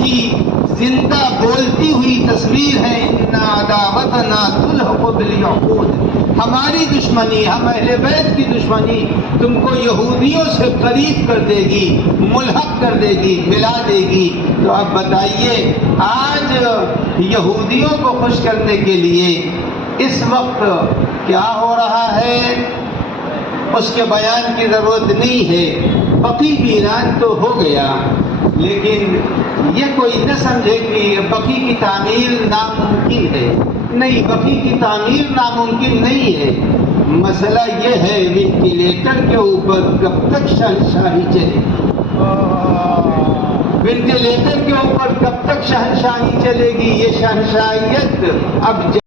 इसकी जिंदा बोलती हुई तस्वीर है। इन्ना अदावतना तुल्हक़ु बिल-यहूद, हमारी दुश्मनी, हम अहले बैत की दुश्मनी तुमको यहूदियों से करीब कर देगी, मुल्हक कर देगी, मिला देगी। तो अब बताइए, आज यहूदियों को खुश करने के लिए इस वक्त क्या हो रहा है, उसके बयान की जरूरत नहीं है। बकी वीरान तो हो गया, लेकिन ये कोई न समझे कि बकी की तामीर नामुमकिन है। नहीं, बकी की तामीर नामुमकिन नहीं है। मसला ये है वेंटिलेटर के ऊपर कब तक शहंशाही चलेगी, वेंटिलेटर के ऊपर कब तक शहंशाही चलेगी। ये शहंशाहियत अब